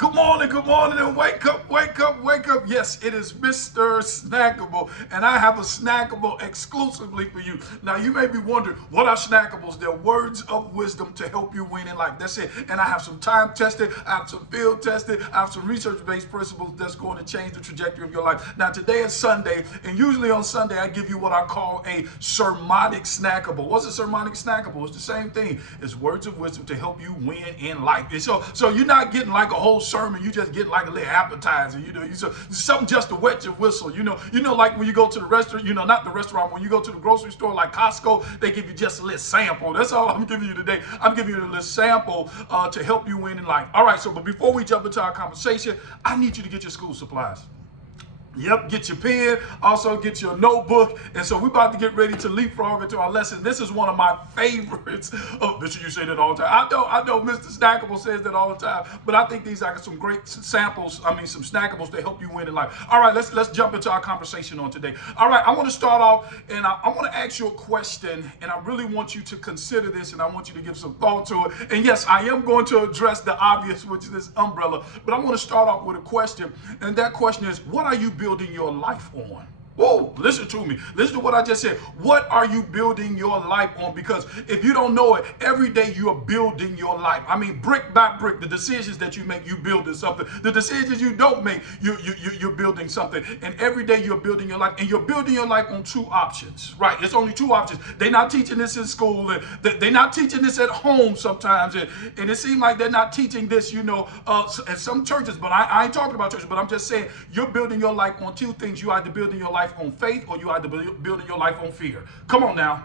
good morning, and wake up, wake up, wake up. Yes, it is Mr. Snackable, and I have a snackable exclusively for you. Now, you may be wondering, what are snackables? They're words of wisdom to help you win in life. That's it. And I have some time tested, I have some field tested, I have some research-based principles that's going to change the trajectory of your life. Now, today is Sunday, and usually on Sunday, I give you what I call a sermonic snackable. What's a sermonic snackable? It's the same thing. It's words of wisdom to help you win in life. And so you're not getting like a whole sermon, you just get like a little appetizer, something just to wet your whistle, like when you go to the restaurant, not the restaurant, when you go to the grocery store like Costco, they give you just a little sample. That's all I'm giving you today. I'm giving you a little sample to help you win in life. All right, but before we jump into our conversation, I need you to get your school supplies. Yep, get your pen, also get your notebook. And so we're about to get ready to leapfrog into our lesson. This is one of my favorites. Oh, Bishop, you say that all the time. I know Mr. Snackable says that all the time, but I think these are some great samples, some snackables to help you win in life. All right, let's jump into our conversation on today. All right, I want to start off, and I want to ask you a question, and I really want you to consider this, and I want you to give some thought to it. And yes, I am going to address the obvious, which is this umbrella, but I want to start off with a question, and that question is, what are you building your life on? Whoa, listen to me. Listen to what I just said. What are you building your life on? Because if you don't know it, every day you are building your life. Brick by brick, the decisions that you make, you building something. The decisions you don't make, you're building something. And every day you're building your life. And you're building your life on two options, right? There's only two options. They're not teaching this in school. And they're not teaching this at home sometimes. And it seems like they're not teaching this, at some churches. But I ain't talking about churches, but I'm just saying you're building your life on two things. You either building your life on faith, or you either building your life on fear. Come on now.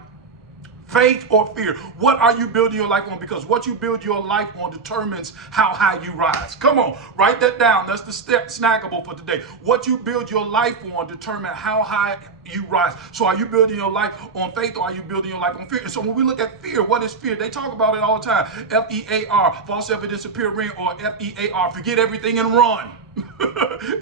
Faith or fear? What are you building your life on? Because what you build your life on determines how high you rise. Come on, write that down. That's the snackable for today. What you build your life on determines how high you rise. So are you building your life on faith, or are you building your life on fear? And so when we look at fear, what is fear? They talk about it all the time. F-E-A-R, false evidence appearing, or F-E-A-R, forget everything and run.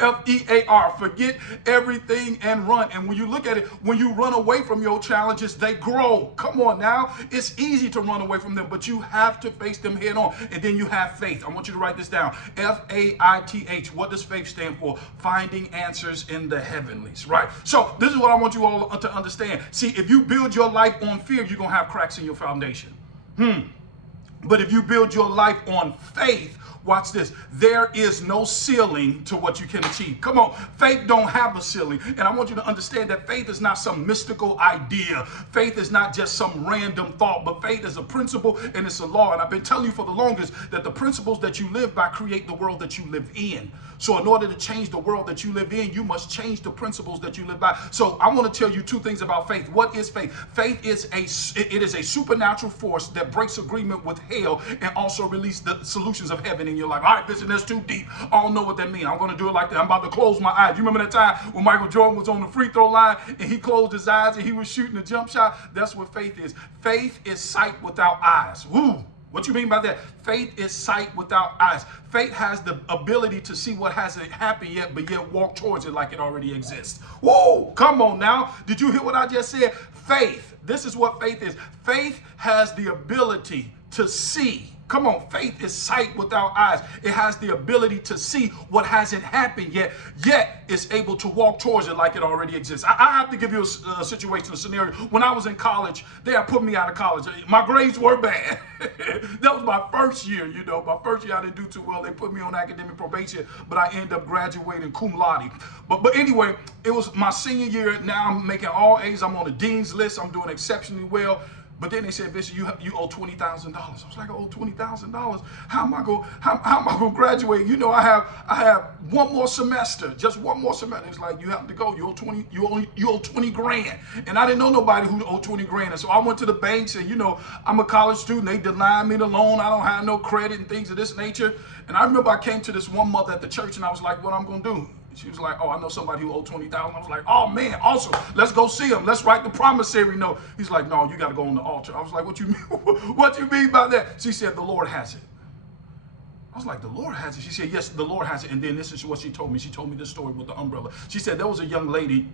F-E-A-R, forget everything and run. And when you look at it, when you run away from your challenges, they grow. Come on now. It's easy to run away from them, but you have to face them head on. And then you have faith. I want you to write this down. F-A-I-T-H. What does faith stand for? Finding answers in the heavenlies, right? So this is what I want you all to understand. See, if you build your life on fear, you're going to have cracks in your foundation. But if you build your life on faith, watch this. There is no ceiling to what you can achieve. Come on. Faith don't have a ceiling. And I want you to understand that faith is not some mystical idea. Faith is not just some random thought, but faith is a principle and it's a law. And I've been telling you for the longest that the principles that you live by create the world that you live in. So in order to change the world that you live in, you must change the principles that you live by. So I want to tell you two things about faith. What is faith? Faith is a supernatural force that breaks agreement with hell and also release the solutions of heaven in your life. All right, listen, that's too deep. I don't know what that means. I'm going to do it like that. I'm about to close my eyes. You remember that time when Michael Jordan was on the free throw line and he closed his eyes and he was shooting a jump shot? That's what faith is. Faith is sight without eyes. Woo! What you mean by that? Faith is sight without eyes. Faith has the ability to see what hasn't happened yet, but yet walk towards it like it already exists. Whoa, come on now. Did you hear what I just said? Faith. This is what faith is. Faith has the ability to see. Come on, faith is sight without eyes. It has the ability to see what hasn't happened yet it's able to walk towards it like it already exists. I have to give you a situation, a scenario. When I was in college, they had put me out of college. My grades were bad. That was my first year, My first year I didn't do too well. They put me on academic probation, but I ended up graduating cum laude. But anyway, it was my senior year. Now I'm making all A's. I'm on the dean's list. I'm doing exceptionally well. But then they said, Bishop, you owe $20,000. I was like, I owe $20,000. How am I going to graduate? I have one more semester, just one more semester. It's like, you have to go. You owe 20 grand. And I didn't know nobody who owed 20 grand. And so I went to the banks and, I'm a college student. They denied me the loan. I don't have no credit and things of this nature. And I remember I came to this one mother at the church and I was like, what I'm going to do? She was like, oh, I know somebody who owed $20,000. I was like, oh, man, awesome. Let's go see him. Let's write the promissory note. He's like, no, you got to go on the altar. I was like, what you mean? What you mean by that? She said, the Lord has it. I was like, the Lord has it? She said, yes, the Lord has it. And then this is what she told me. She told me this story with the umbrella. She said there was a young lady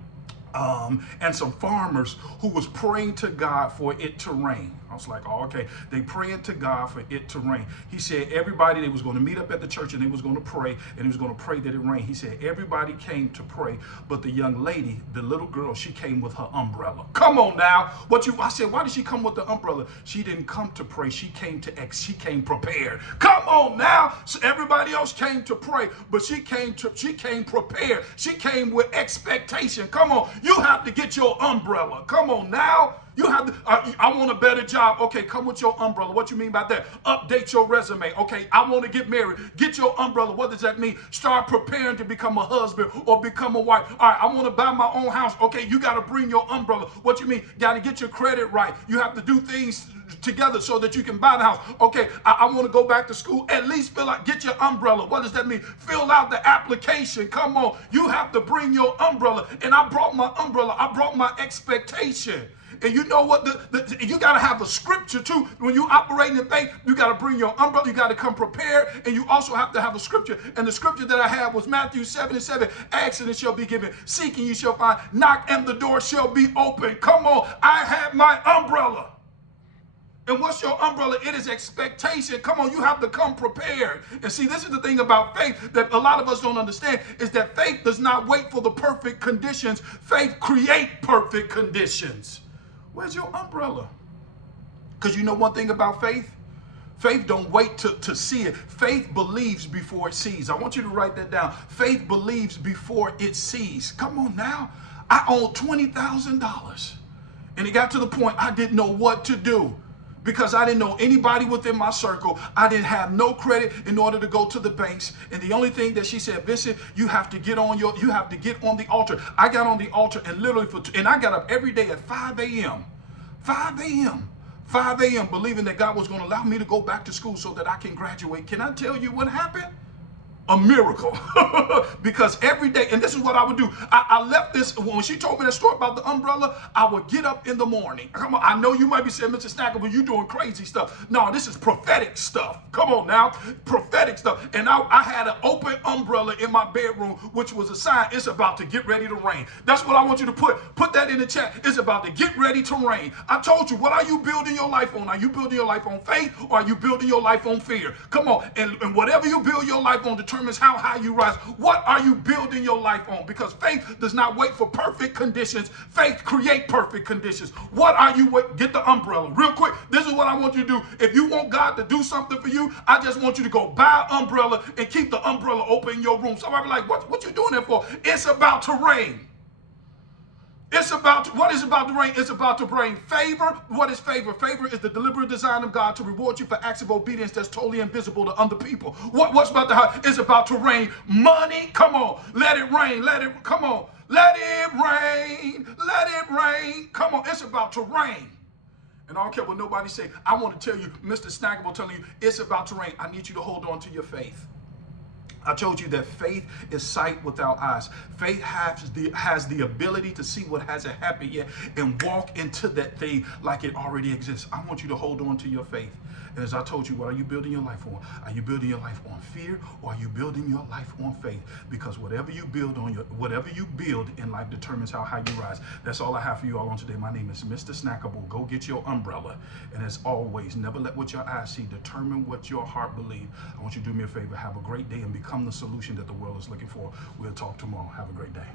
and some farmers who was praying to God for it to rain. I house. Like, oh, okay, they praying to God for it to rain. He said everybody, they was going to meet up at the church and they was going to pray, and he was going to pray that it rained. He said everybody came to pray, but the young lady, the little girl, she came with her umbrella. Come on now. I said, why did she come with the umbrella? She didn't come to pray. She came prepared. Come on now. So everybody else came to pray, but she came prepared. She came with expectation. Come on. You have to get your umbrella. Come on now. You have to, I want a better job. Okay, come with your umbrella. What you mean by that? Update your resume. Okay, I want to get married. Get your umbrella. What does that mean? Start preparing to become a husband or become a wife. All right, I want to buy my own house. Okay, you got to bring your umbrella. What you mean? Got to get your credit right. You have to do things together so that you can buy the house. Okay, I want to go back to school. At least get your umbrella. What does that mean? Fill out the application. Come on. You have to bring your umbrella. And I brought my umbrella. I brought my expectation. And you know what? You got to have a scripture too. When you operate in faith, you got to bring your umbrella. You got to come prepared. And you also have to have a scripture. And the scripture that I had was Matthew 7:7. Ask and it shall be given. Seeking you shall find. Knock and the door shall be open. Come on. I have my umbrella. And what's your umbrella? It is expectation. Come on, you have to come prepared. And see, this is the thing about faith that a lot of us don't understand, is that faith does not wait for the perfect conditions. Faith creates perfect conditions. Where's your umbrella? Because you know one thing about faith? Faith don't wait to see it. Faith believes before it sees. I want you to write that down. Faith believes before it sees. Come on now. I owed $20,000. And it got to the point I didn't know what to do, because I didn't know anybody within my circle. I didn't have no credit in order to go to the banks. And the only thing that she said, Vincent, you have to get on the altar. I got on the altar and literally and I got up every day at 5 a.m. 5 a.m. believing that God was going to allow me to go back to school so that I can graduate. Can I tell you what happened? A miracle. Because every day, and this is what I would do. I left this, when she told me that story about the umbrella, I would get up in the morning. Come on, I know you might be saying, Mr. Snackable, you doing crazy stuff. No, this is prophetic stuff. Come on now, prophetic stuff. And I had an open umbrella in my bedroom, which was a sign it's about to get ready to rain. That's what I want you to put that in the chat. It's about to get ready to rain. I told you, what are you building your life on? Are you building your life on faith, or are you building your life on fear? Come on, and whatever you build your life on determines how high you rise. What are you building your life on? Because faith does not wait for perfect conditions. Faith creates perfect conditions. What are you get the umbrella real quick. This is what I want you to do. If you want God to do something for you, I just want you to go buy an umbrella and keep the umbrella open in your room. Somebody be like, what you doing that for? It's about to rain. What is about to rain? It's about to bring favor. What is favor? Favor is the deliberate design of God to reward you for acts of obedience that's totally invisible to other people. What's about to happen? It's about to rain money. Come on. Let it rain. Come on. Let it rain. Let it rain. Come on. It's about to rain. And I don't care what nobody say. I want to tell you, Mr. Snackable telling you, it's about to rain. I need you to hold on to your faith. I told you that faith is sight without eyes. Faith has the ability to see what hasn't happened yet and walk into that thing like it already exists. I want you to hold on to your faith. And as I told you, what are you building your life on? Are you building your life on fear, or are you building your life on faith? Because whatever you build in life determines how high you rise. That's all I have for you all on today. My name is Mr. Snackable. Go get your umbrella. And as always, never let what your eyes see determine what your heart believes. I want you to do me a favor. Have a great day and become the solution that the world is looking for. We'll talk tomorrow. Have a great day.